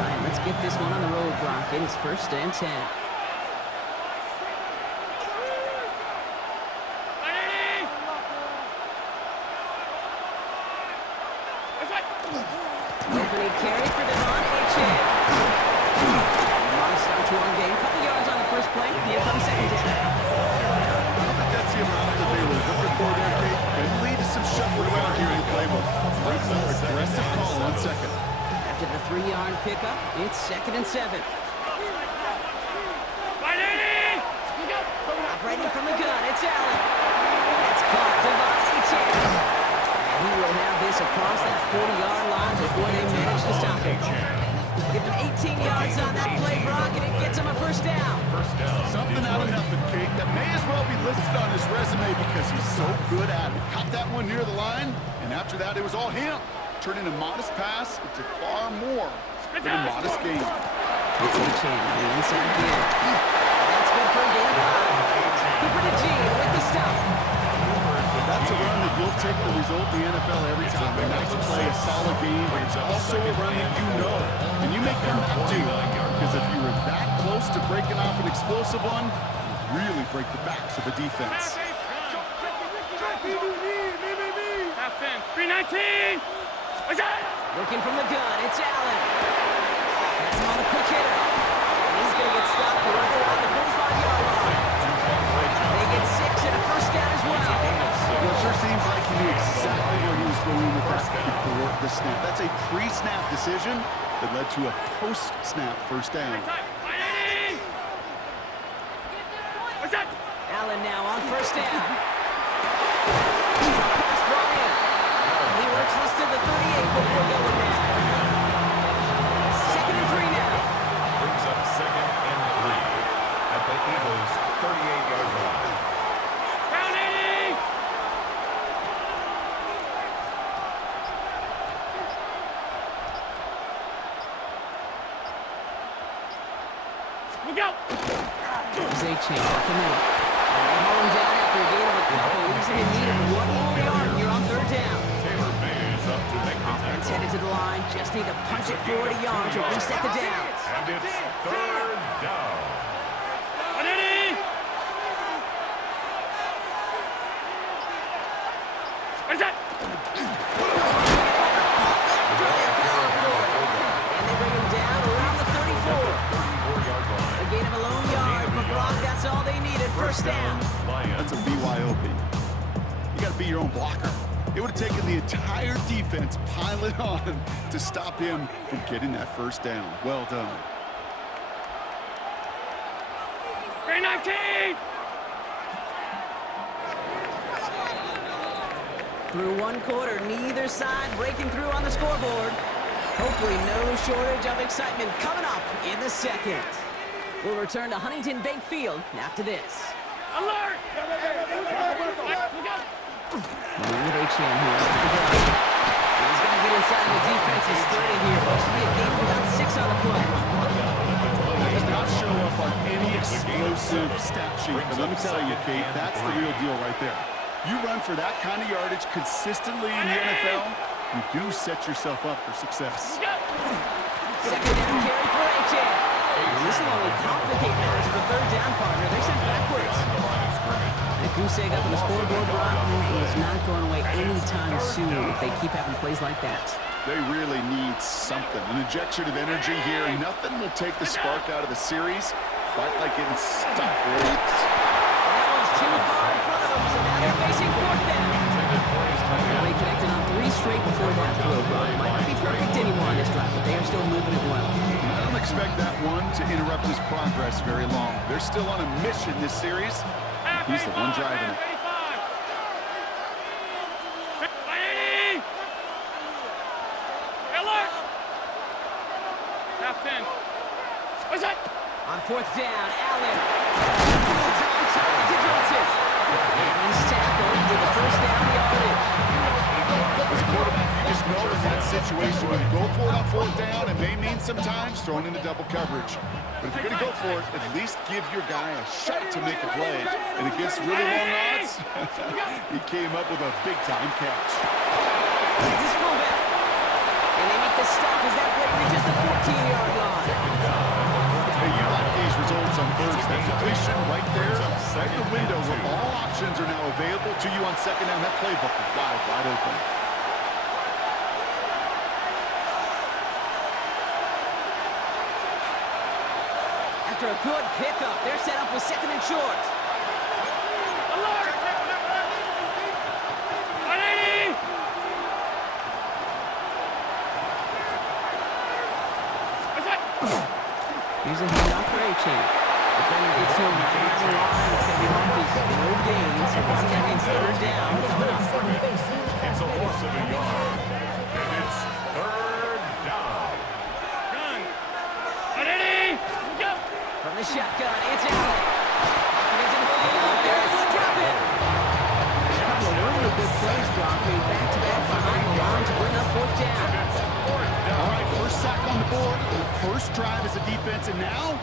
right, let's get this one on the road, Brock. It is 1st and 10. Opening carry for Devon H.A. Start to one game. Couple yards on the first play. Here comes second down. I don't think that's the amount that they were looking for there, Kate. Could lead to some shuffling around here in the playbook. Aggressive call on second. After the 3-yard pickup, it's 2nd and 7. Operating from the gun, it's Allen. That's caught. Devon H.A. He will have this across that 40-yard line before they manage to stop him. Give him 18 yards on that play, Brock, and it gets him a first down. Something out of nothing, Kate, that may as well be listed on his resume because he's so good at it. Caught that one near the line, and after that, it was all him. Turning a modest pass into far more than a modest gain. It's a chain on the inside gear. That's good for a gain of 5. Cooper to G with the stop. That's a run that you'll take the result in the NFL every time. A nice play, a solid game, but it's also a run that you know. And you may come back to, because if you were that close to breaking off an explosive one, you really break the backs of the defense. Half 10. 319. Looking from the gun, it's Allen. That's him on the quick hitter. And he's going to get stopped right around the 45-yard line. They get 6 and a first down as well. Well, it sure seems like he knew exactly where he was going with that before the snap. That's a pre-snap decision that led to a post-snap first down. Allen now on first down. Pass brought in. And he works this to the 38 before going down. 2nd and 3 now. Brings up 2nd and 3 at the Eagles' 38-yard line. There's a chain up the middle. And they haul him down after a gain of a couple. Leaves him in need of one more yard here on 3rd down. Taylor Mays up to make the Offense headed to the line. Just need to punch it 40 yards to reset the downs. And it's 3rd down. And they bring him down around the 34. 34-yard line. A gain of a lone yard, but Brock, that's all they needed. First down. That's a BYOB. You got to be your own blocker. It would have taken the entire defense piling on to stop him from getting that first down. Well done. 319. Through one quarter, neither side breaking through on the scoreboard. Hopefully no shortage of excitement coming up in the second. We'll return to Huntington Bank Field after this. Alert! With H.M. here. He's going to get inside the defense's 30 here. Looks to be a gain of about 6 on the play. That does not show up on any explosive stat sheet. But let me tell you, Kate, that's the real deal right there. You run for that kind of yardage consistently in the NFL, you do set yourself up for success. Second down carry for H.M. And this will only complicate matters for 3rd down, partner. They're sent backwards. And goose egg up on the scoreboard, Brock. He is not going away anytime soon if they keep having plays like that. They really need something. An injection of energy here. Nothing will take the spark out of the series quite like getting stuck for weeks. That one's too far in front of them, so now they're facing 4th down. Now they connected on 3 straight before that throw, Brock. Might not be perfect anymore on this drive, but they are still moving it well. I don't expect that one to interrupt his progress very long. They're still on a mission this series. He's the one driving it. Half 10. What's that? On 4th down, Allen. It's on target to Johnson. And he's tackled with the first down yardage. As a quarterback, you just know in that situation when you go for it on 4th down, it may mean sometimes thrown into double coverage. But if you're going to go for it, at least give your guy a shot to make a play. And against really long odds, he came up with a big-time catch. He's his fullback. And they make the stop as that play reaches the 14-yard line. Hey, you like these results on first. That completion right there, right in the window where all options are now available to you on second down. That playbook is wide open. After a good pickup, they're set up with second and short. Alert! 180! Here's a handoff for A-Chain. Defender gets to him right around the line. It's going to be marked as no gain. So that means third down coming up. It's a loss of a yard. And it's third down. Gun! 180! Go! From the shotgun, it's Allen. And isn't holding up. There's the drop it. A couple of really good plays, Brock. Made back-to-back behind the line to bring up fourth down. All right, first sack on the board. The first drive as a defense, and now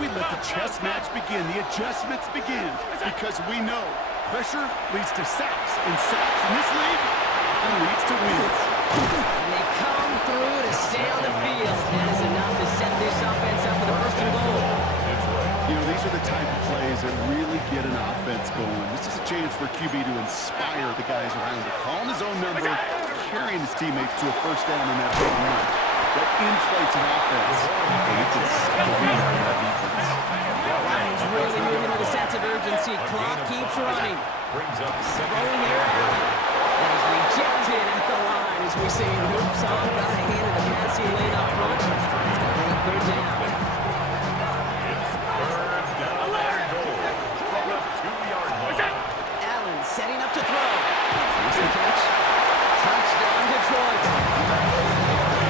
we let the chess match begin. The adjustments begin, because we know pressure leads to sacks, and sacks in this league often leads to wins. And they come through to stay on the field. That is enough to set this offense up for the first and goal. You know, these are the type of plays that really get an offense going. This is a chance for QB to inspire the guys around him. Calling his own number, carrying his teammates to a first down in that big run. That inflates an offense. And it can suck the wind out of that defense. Lions really moving with a sense of urgency. Clock keeps running. Brings up Throwing here, Allen. That is rejected at the line, as we say in hoops. Got a hand in the passing lane up front. It's going to bring up third down. Allen setting up to throw. Makes the catch. Touchdown, Detroit.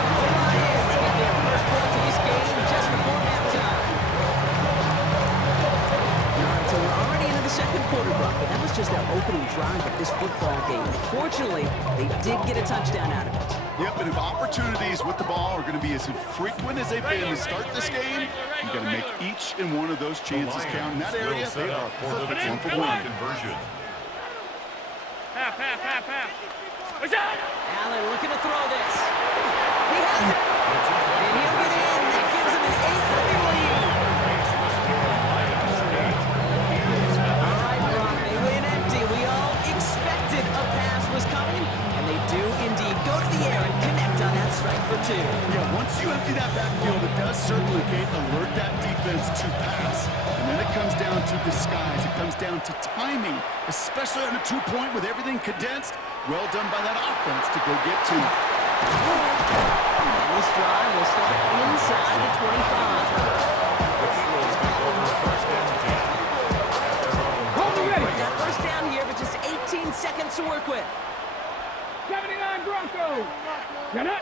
The Lions get their first point to this game just before halftime. All right, so we're already into the second quarter, Brock, but that was just their opening drive of this football game. Fortunately, they did get a touchdown out of it. Yep, and if opportunities with the ball are going to be as infrequent as they've been to start this game, you've got to make each and one of those chances count. In that area, they are a perfect one for one. Conversion. Half. Allen looking to throw this. He has it. And he'll get in. That gives him an 8-0 lead. All right, Brock, they win empty. We all expected a pass was coming, and they do indeed go to the air and connect on that strike for two. Yeah, once you empty that backfield, it does certainly alert that defense to pass. And then it comes down to disguise. It comes down to timing, especially on a two-point with everything condensed. Well done by that offense to go get two. And this drive will start inside the 25. Now first down here, but just 18 seconds to work with. 79 Broncos! Get up!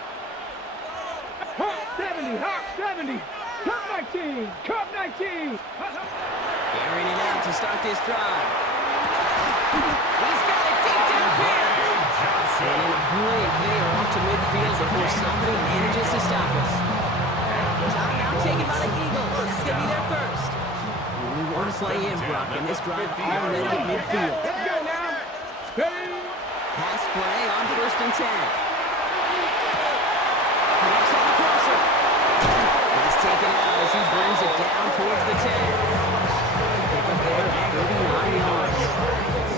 Hawk 70! Hawk 70! Cup 19! Cup 19! Airing it out to start this drive. He's got it deep downfield. And in a blink, they are off to midfield before somebody manages to stop us. Timeout taken by the Eagles. It's going to be their first. Only one play in, Brock, and this drive already at midfield. Let's go now! Hey! Pass play on first and 10. Connects on the crosser. He's taken out as he brings it down towards the 10. Pick up there at 39 yards.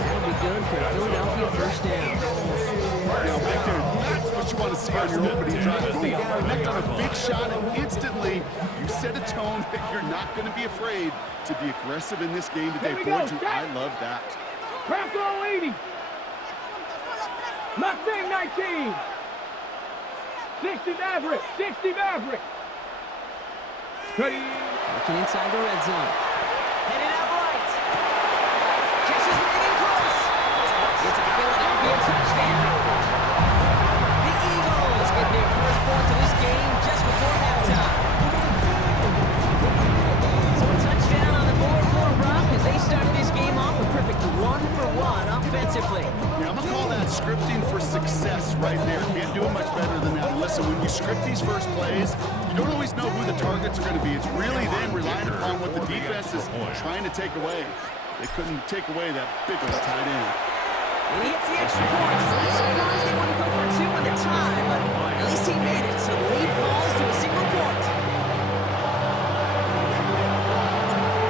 That'll be good for a Philadelphia first down. Now, right there, that's what you want to see on your opening drive. Boom, connect on a big shot, and instantly you set a tone that you're not going to be afraid to be aggressive in this game today. Boy, I love that. Bronco 80! Mustang 19! 60 Maverick! 60 Maverick! Ready? Looking inside the red zone. Headed out right. Catches moving close. It's a Philadelphia touchdown. The Eagles get their first point of this game just before halftime. So a touchdown on the board for Brock as they start this game off a perfect 1-for-1 offensively. Yeah, I'm going to call that scripting for success right there. Can't do it much better than that. And listen, when you script these first plays, you don't always know who the targets are going to be. It's really then relying upon what the defense is trying to take away. They couldn't take away that big old tight end. And he hits the extra point. So I'm surprised they wouldn't go for two at the time, but at least he made it. So the lead falls to a single point.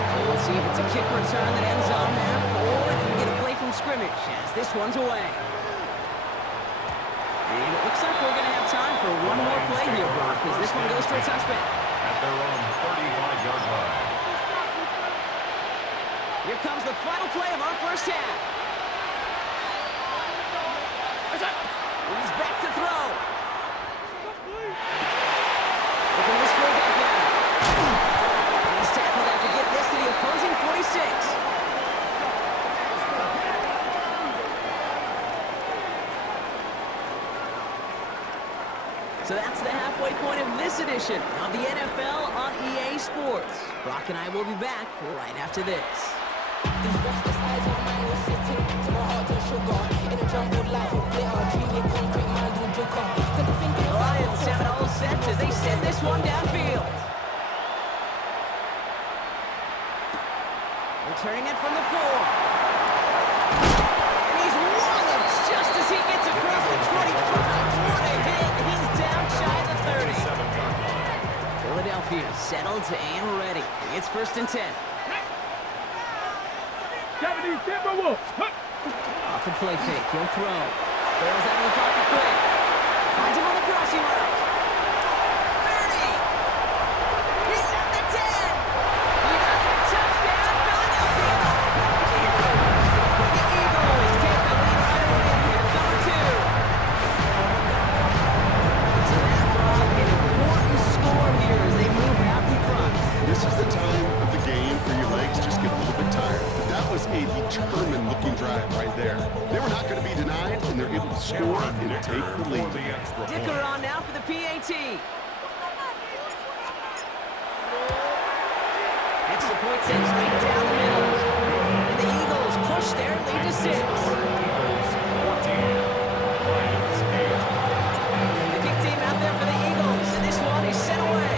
So we'll see if it's a kick return that ends on half, or if we get a play from scrimmage as this one's away. And it looks like we're going to have time for one more play here, Brock, because this one goes for a touchback. At their own 35-yard line. Here comes the final play of our first half. He's back to throw. Looking this fullback now. And he's tackled after getting this to the opposing 46. So that's the halfway point of this edition of the NFL on EA Sports. Brock and I will be back right after this. These restless eyes of mine were sitting to my heart and sugar. In a jungle life of glitter, dreaming concrete mind will joker. The Lions have it all set as they send this one downfield. Returning it from the 4. And he's walloped just as he gets across the 25. What a hit. He's down shy of the 30. Philadelphia settled and ready. It's 1st and 10. 70 Timberwolves. Off the play fake, he'll throw. Barrels out of the pocket quick. Finds him on the crossing route. 30. He's at the 10. He does it. Touchdown, Philadelphia. The Eagles take the lead right away in half number 2. So that brought an important score here as they move out in front. This is the time of the game where your legs just get a little bit tired. But that was a determined-looking drive right there. They were not going to be denied, and they're able to score and take the lead. Dicker on now for the PAT. Extra point sends right down the middle. And the Eagles push their lead to 6. The kick team out there for the Eagles, and this one is sent away.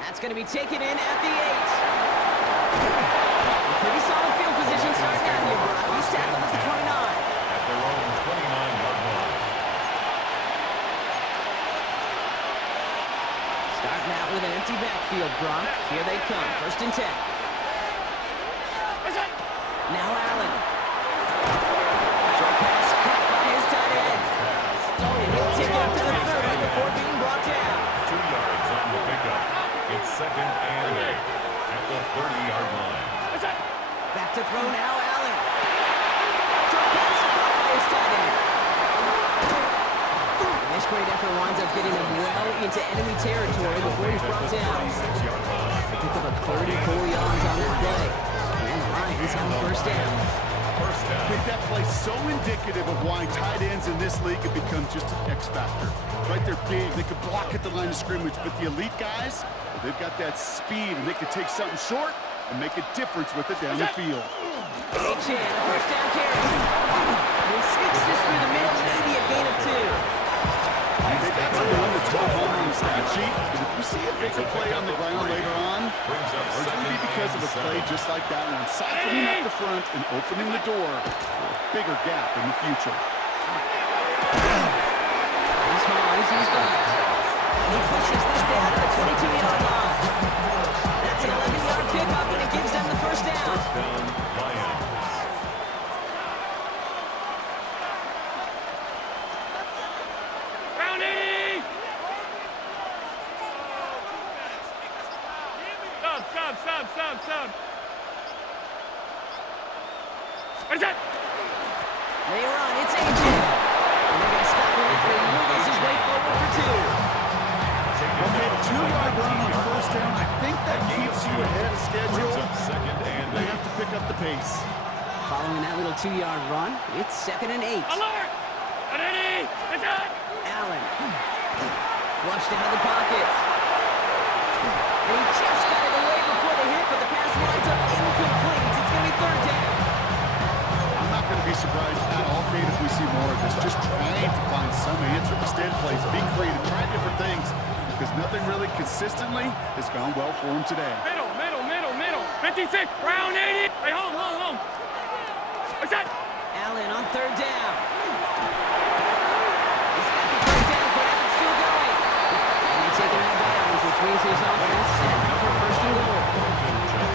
That's going to be taken in at the 8. Pretty solid field position starting out here, Brock. He's tackled at the 29. At their own 29-yard line. Starting out with an empty backfield, Brock. Here they come. 1st and 10. Now Allen. Short pass cut by his tight end. And he'll take it up to the 30 before being brought down. 2 yards on the pickup. It's 2nd and 8 at the 30-yard line. Back to throw now, Allen. Short pass cut by his tight end. And this great effort winds up getting him well into enemy territory before he's brought down. 36-yard line. They pick up a 34 yards on that play. And the Lions have a 1st down. First I down. think that play so indicative of why tight ends in this league have become just an X factor. Right, they're big, they can block at the line of scrimmage, but the elite guys, they've got that speed, and they can take something short and make a difference with it down the field. H.N., a 1st down carry. He sneaks this through the middle, maybe a gain of 2. They've got to run the 12 home on the stat sheet, but if you see a bigger play on the ground later on, it's going to be because of a play just like that one, softening up the front and opening the door for a bigger gap in the future. He's hard, he's got it. And he pushes this down to the 22-yard line. That's an 11-yard pickup, and it gives them the 1st down. First down, Lions. Round 80. Sub. What is that? They run, it's H.N. And they're going to stop him after he wiggles his way forward for 2. Okay, 2-yard run on 1st down. I think that keeps you ahead of schedule. Brings up 2nd and They 8. have to pick up the pace. Following that little 2-yard run, it's 2nd and 8. Alert! Ready! Attack! Allen. Flushed out of the pocket. And he just got it away before the hit, but the pass winds up incomplete. It's going to be 3rd down. I'm not surprised at all, Kate, if we see more of this. Just trying to find some answer. Extend plays, be creative, try different things. Because nothing really consistently has gone well for him today. Middle. 56, round 80. Hey, home. What's that? Allen on third down. He's got the first down grab. It's still going. And they take him out of bounds, which means his offense set up for first and goal.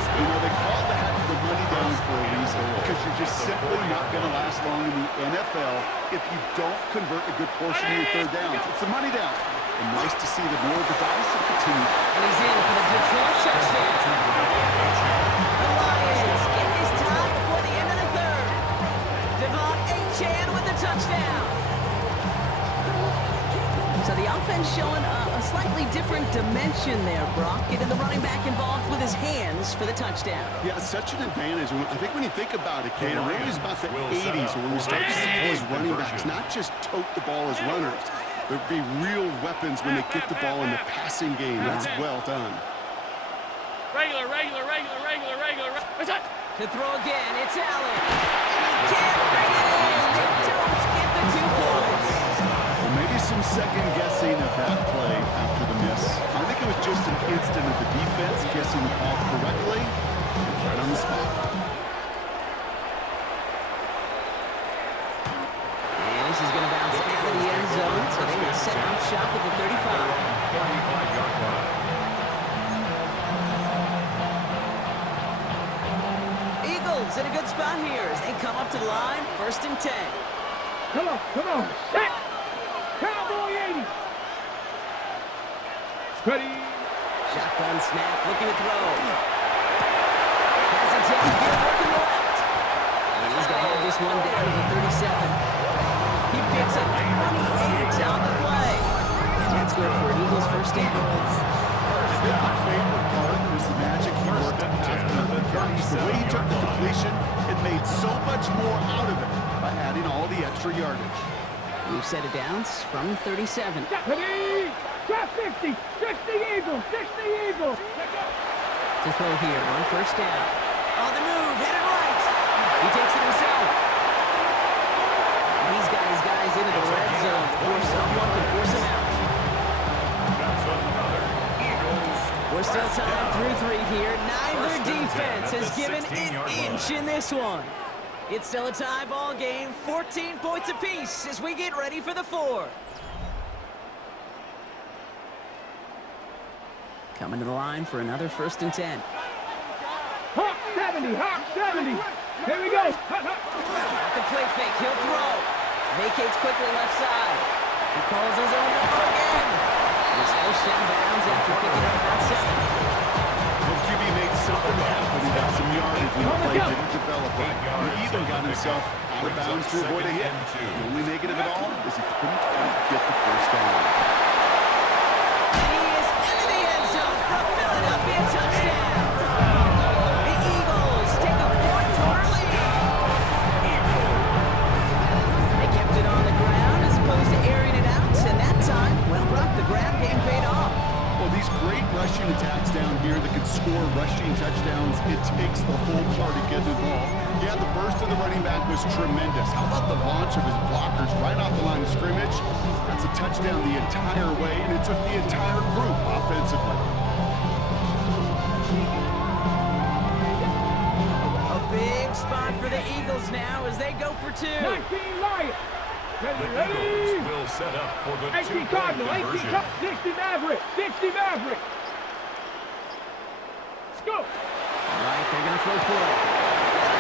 You know, they call the money down for a reason, because you're just simply not going to last long in the NFL if you don't convert a good portion of your third downs. It's a money down. And nice to see the more of the dice will continue. And he's in for the Detroit touchdown. The Lions get this time before the end of the third. Devon Achane with the touchdown. So the offense showing a slightly different dimension there, Brock. Getting the running back involved with his hands for the touchdown. Yeah, such an advantage. I think when you think about it, Kate, it really is about the 80s when we start to see these running backs not just tote the ball as runners. There'll be real weapons when they get the ball in the passing game. That's well done. Regular. What's that? To throw again, it's Allen. And he can't bring it in. They don't get the 2 points. Well, maybe some second guessing of that play after the miss. I think it was just an instant of the defense guessing the call correctly, right on the spot. This is going to bounce out of the end zone, so they will set up shop at the 35. 35-yard line. Eagles in a good spot here as they come up to the line, 1st and 10. Come on. Set. Cowboy 80. Ready. Shotgun snap, looking to throw. Has it downfield, working left. And he's going to have this one down to the 37. He picks up 28 on the play. And that's good for an Eagles first down. I think my favorite part was the magic he worked after the catch. The way he took the completion, it made so much more out of it by adding all the extra yardage. We've set it down from 37. Ready. Drop 60. 60 Eagles. To throw here on 1st down. On the move, headed right. He takes it himself. He's got his guys into the red zone before someone can force him out. That's another Eagles. We're still tied through 3 here. Neither defense has given an inch in this one. It's still a tie ball game, 14 points apiece as we get ready for the 4. Coming to the line for another 1st and 10. Hawk 70. Here we go. The play fake, he'll throw. Vacates quickly left side. He calls his own number again. He's pushed down bounds after picking up about 7. Well, QB made something happen. He got some yardage when the play didn't develop right. He even got himself out of bounds to avoid a hit. The only negative at all is he couldn't quite get the first down. And he is into the end zone for a Philadelphia touchdown. The Eagles take a 4th-quarter lead. They kept it on the ground as opposed to airing it out, and that time, well, Brock, the ground game paid off. Well, these great rushing attacks down here that can score rushing touchdowns, it takes the whole party getting involved. Yeah, the burst of the running back was tremendous. How about the launch of his blockers right off the line of scrimmage? That's a touchdown the entire way, and it took the entire group offensively. A big spot for the Eagles now as they go for 2. 19 Lions. The Eagles will set up for the 18 2-point Cardinal. 18 conversion. Cardinal. 60 Maverick. Let's go. All right, they're going to throw for it.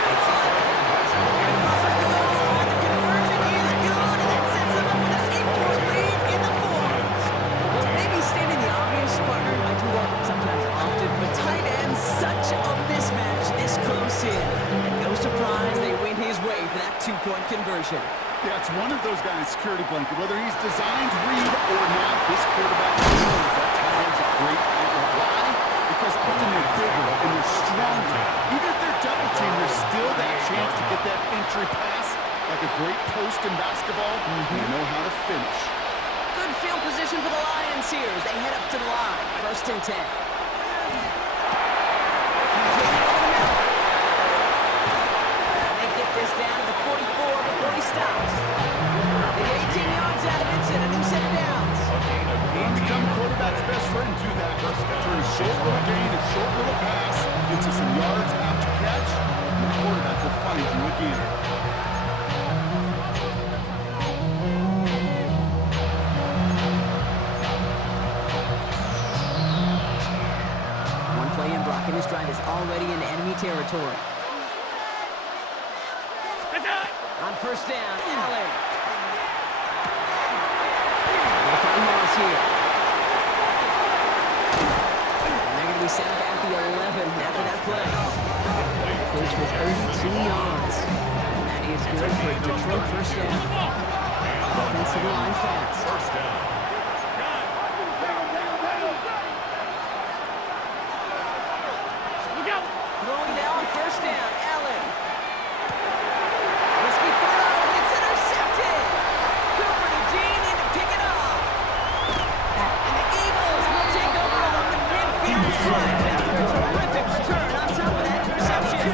And he crosses the goal line. The conversion is good, and that sets them up with an 8-point lead in the 4th. Well, maybe stating the obvious, partner. I do that sometimes often, but tight ends, such a mismatch this close in. And no surprise, they win his way for that 2-point conversion. Yeah, it's one of those guys, security blanket. Whether he's designed read or not, this quarterback knows that tight end's a great outlet. Why? Because often they're bigger and they're stronger. Even if they're double teamed, there's still that chance to get that entry pass, like a great post in basketball. They know how to finish. Good field position for the Lions here as they head up to the line. 1st and 10. They get this down to the 44. short little gain, a short little pass into some yards after catch, and the quarterback will find you again. One play in, blocking this drive is already in enemy territory. On first down, Allen. They'll find Moss here. And they're going to be set up at the 11 after that play. Goes for 32 yards. And that is good for Detroit first down. Offensive line fast. First down. Throwing now on first down, Allen. Risky throw, it's intercepted. Cooper to Jean in to pick it off. And the Eagles will take over along the midfield stripe after a terrific return on top of that interception.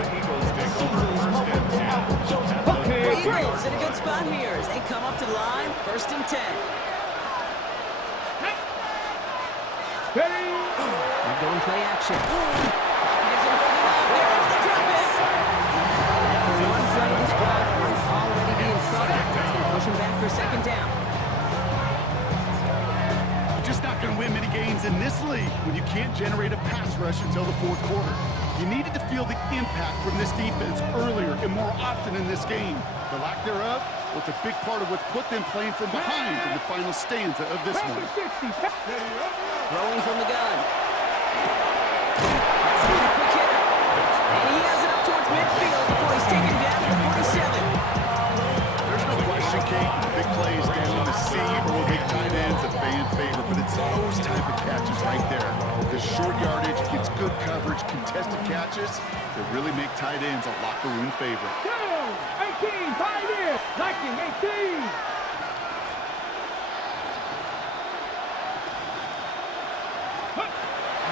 The Eagles take over first and 10. Eagles in a good spot here as they come up to the line, first and 10. They're going play action. After one play, this drive might already be in trouble. That's going to push him back for second down. You're just not going to win many games in this league when you can't generate a pass rush until the fourth quarter. You needed to feel the impact from this defense earlier and more often in this game. The lack thereof was a big part of what's put them playing from behind in the final stanza of this one. Throwing from the gun. That's a quick hitter. And he has it up towards midfield before he's taken down to the 47. There's no question, Kate, the big plays down the seam or big tight ends a fan favorite, but it's those type of catches right there. The short yardage, gets good coverage, contested catches that really make tight ends a locker room favorite. 18, tight end, 19, 18.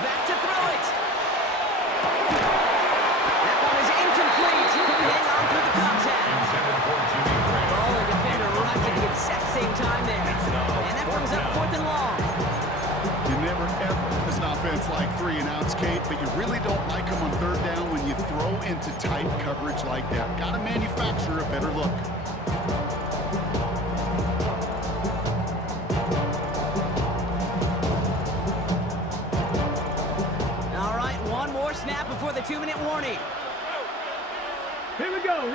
Back to throw it. That one is incomplete. Couldn't hang on through the contact. Ball and defender right at the exact same time there. And that brings up fourth and long. You never ever, as an offense, like 3 and outs, Kate, but you really don't like them on third down when you throw into tight coverage like that. Got to manufacture a better look. All right, one more snap before the 2-minute warning. Here we go,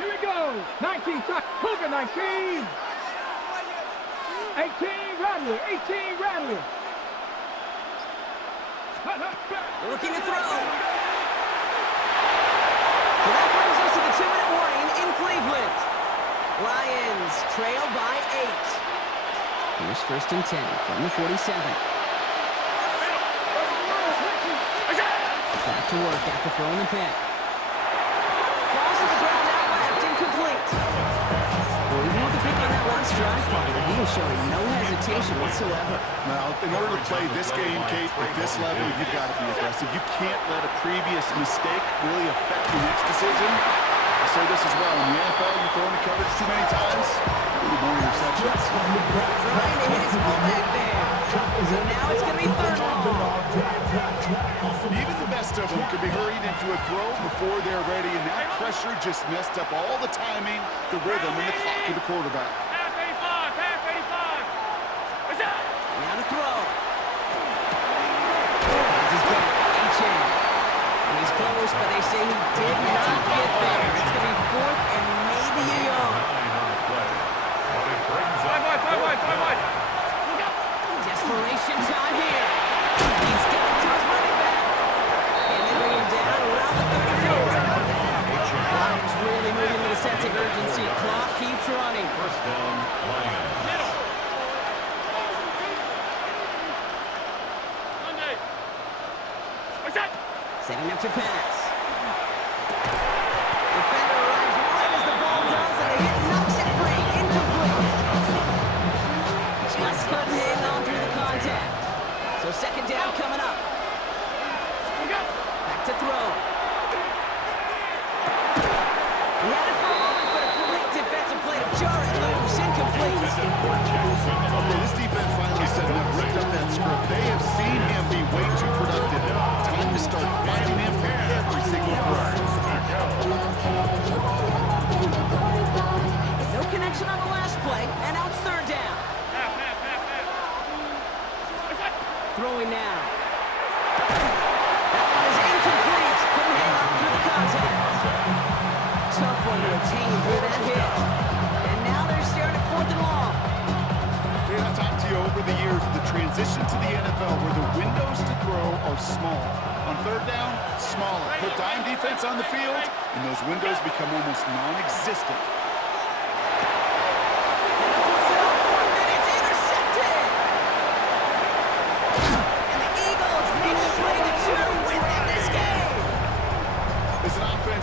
19, Cougar 19. 18, Rattler, 18, Rattler. Looking to throw. So that brings us to the 2-minute warning in Cleveland. Lions trail by 8. Here's first and 10 from the 47. Back to work after throwing the pick. Falls to the ground out left, incomplete. Well, even with the pick on that last drive, he is showing no hesitation whatsoever. Now, in order to play this game, Kate, at this level, you've got to be aggressive. You can't let a previous mistake really affect your next decision. I'll say this as well. In the NFL, you throw into coverage too many times, you need more interceptions. Trying to hit his fullback there. So now it's going to be third and long. Even the best of them could be hurried into a throw before they're ready, and that pressure just messed up all the timing, the rhythm, and the clock of the quarterback. Half 85. Now to throw. That's his back, H.A. And he's close, but they say he did not get there. It's going to be fourth and maybe a yard. Five wide. Desperation time here. He's got it to his running back. And they bring him down around the 34. Lions really moving with a sense of urgency. Clock keeps running. First down, Lions. Setting up to pass. Defender arrives right as the ball does, and the hit knocks it free. Incomplete. Just couldn't hang on through the contact. So second down coming up. Back to throw. He had it for a moment, but a great defensive play to jar it loose. Incomplete. Okay, this defense finally said enough, ripped up that script. They have seen him be way too productive. Time to start fighting him for every single throw. No connection on the last play, and now it's third down. Throwing now. That one is incomplete. Couldn't hang on through the contact. Tough one to attain through that hit. And now they're staring at 4th and long. Okay, I've talked to you over the years of the transition to the NFL where the windows to throw are small. On third down, smaller. Put dime defense on the field, and those windows become almost non-existent.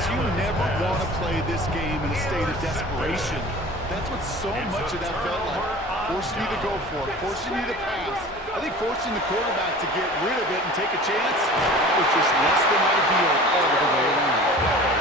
You never want to play this game in a state of desperation. That's what so much of that felt like. Forcing you to go for it, forcing you to pass. I think forcing the quarterback to get rid of it and take a chance was just less than ideal all the way around.